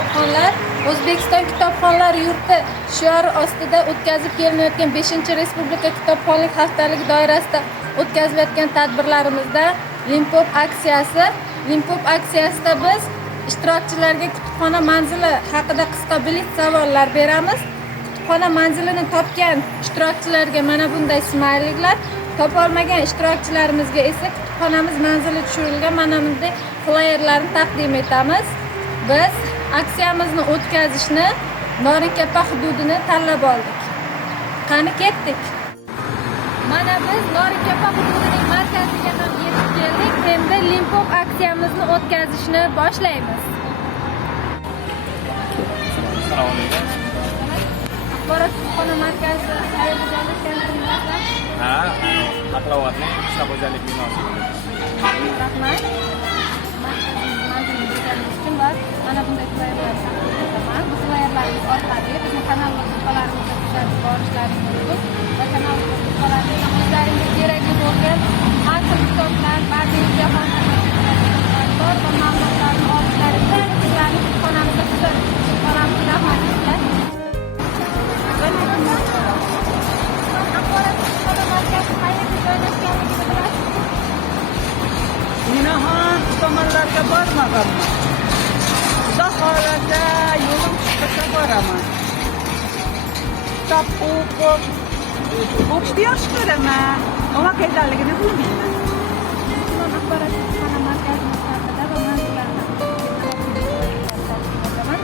kitobxonlar O'zbekiston kitobxonlar yurti shiori ostida o'tkazib kelinayotgan 5-Respublika kitobxonlik haftaligi doirasida o'tkazilayotgan tadbirlarimizda Limpopo aksiyasi. Limpopo aksiyasida biz ishtirokchilarga kutubxona manzili haqida qisqa bilik savollar beramiz. Kutubxona manzilini topgan ishtirokchilarga mana bunday smayliklar, topolmagan ishtirokchilarimizga esa kutubxonamiz manzili tushirilgan mana bunday flyerlarni taqdim etamiz. Biz aksiyamizni o'tkazishni Norinkapa hududini tanlab oldik. Qani ketdik. Mana biz Norinkapa hududining markaziga ham yetib keldik. Endi Limpopo aksiyamizni o'tkazishni boshlaymiz. Assalomu alaykum. Axborot kutubxona markazi qayerda joylashgan? Aqlovatning qishloq xo'jalik binosi. Rahmat. Mana bunday flyerlar taqdim etaman. Bu flyerlarimiz orqali bizning kanalimizga kuzatib borishlaringiz mumkin. Va kanalimizga o'zlaringiz kerakli bo'lgan har xil kitoblar, badiiy jahon bor va ma'lumotlarni olishlaringiz sizlarning kutubxonamizda kuzatib boramizga rahmat sizlar. Axborot kutubxona markazi qayerda joylashganligini bilasizmi? Ninahan tomonlarga bormaganman. Xudo xohlasa yo'lim chiqsa boraman. Kitob o'qib, o'qishni yaxshi ko'raman. Nima qayerdaligini bilmayman. Axborot kutubxona markazimiz haqida va manzillarni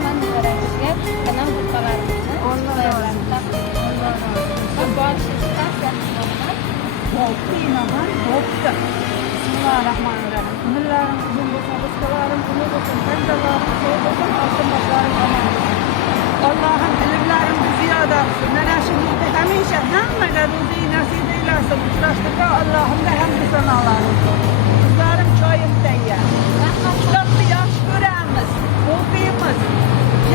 manzilalarimizga kanal gruppalarimizni borishingizni tavsiya qilaman. Ninahan o'qdi. Bismillahirrahmanirrahim. Kunlarim uzun bo'lsin, rizqlarim ulug' bo'lsin, tanzalarim ko'p bo'lsin, oqibatlari omon. Allohim ilmlarimni ziyoda qilsin. Mana shu yerda hamisha hammaga ruziy nasib eylesin. Uchrashtirgan Allohimga hamd sanolar olsun. Qizlarim choyim tayyor. Kitobni yaxshi ko'ramiz, o'qiymiz.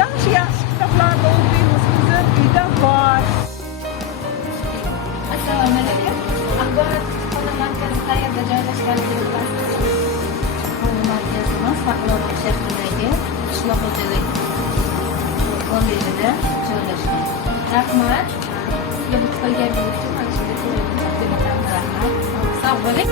Yaxshi kitoblarni o'qiymiz. Bizning uyda bor. Assalomu alaykum. Axborot kutubxona markazi qayerda joylashganligini bilasizmi? Bu markazimiz Aqlovat shahridagi qishloq xo'jalik kollejida joylashgan. Rahmat. Sizga bu qilganingiz uchun mana shunday ko'ylakni taqdim etamiz. Rahmat. Sog' bo'ling.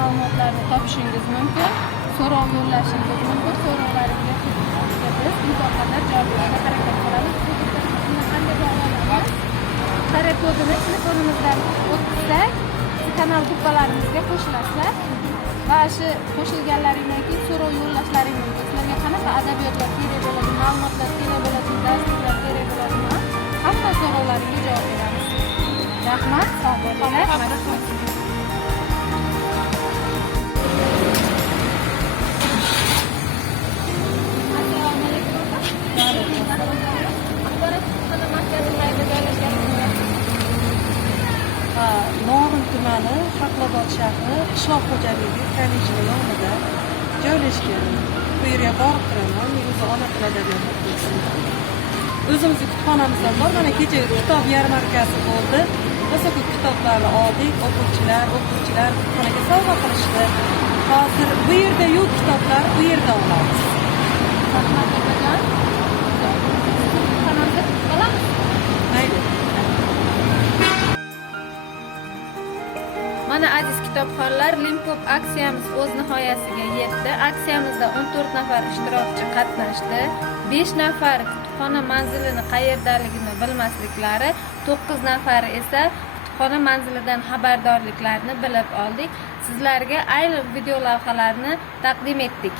Ma'lumotlarni topishingiz mumkin, so'rov yo'llashingiz mumkin. So'rovlaringizga biz imkon qadar javob berishga harakat qilamiz. Qanday kodini telefonimizdan o'tkazsak, kanal gruppalarimizga qo'shilasiz va shu qo'shilganlaringdan keyin so'rov yo'llashlaring mumkin. Sizlarga qanaqa adabiyotlar kerak bo'ladi, ma'lumotlar kerak bo'ladi, darsliklar kerak bo'ladimi? Hamma so'rovlaringizga javob beramiz. Rahmat, sog' bo'linglar. Norin tumani, Aqlovat shahri, qishloq xo'jaligi kollejini yonida joylashgan. Bu yerga borib turaman, o'zi ona tili adabiyoti o'qituvchisi. O'zimizni kutubxonamizdan bor, mana kecha kitob yarmarkasi bo'ldi. Biz ko'p kitoblarni oldik, o'quvchilar kutubxonaga sovg'a qilishdi. Hozir bu yerda yo'q kitoblar, bu yerda olamiz. Rahmat opajon. Kutubxonamizda qolamiz. Mayli. Mana aziz kitobxonlar, Limpopo aksiyamiz o'z nihoyasiga yetdi. Aksiyamizda 14 nafar ishtirokchi qatnashdi. 5 nafar kutubxona manzilini qayerdaligini bilmasliklari, 9 nafari esa kutubxona manzilidan xabardorliklarini bilib oldik. Sizlarga ayrim video lavhalarni taqdim etdik.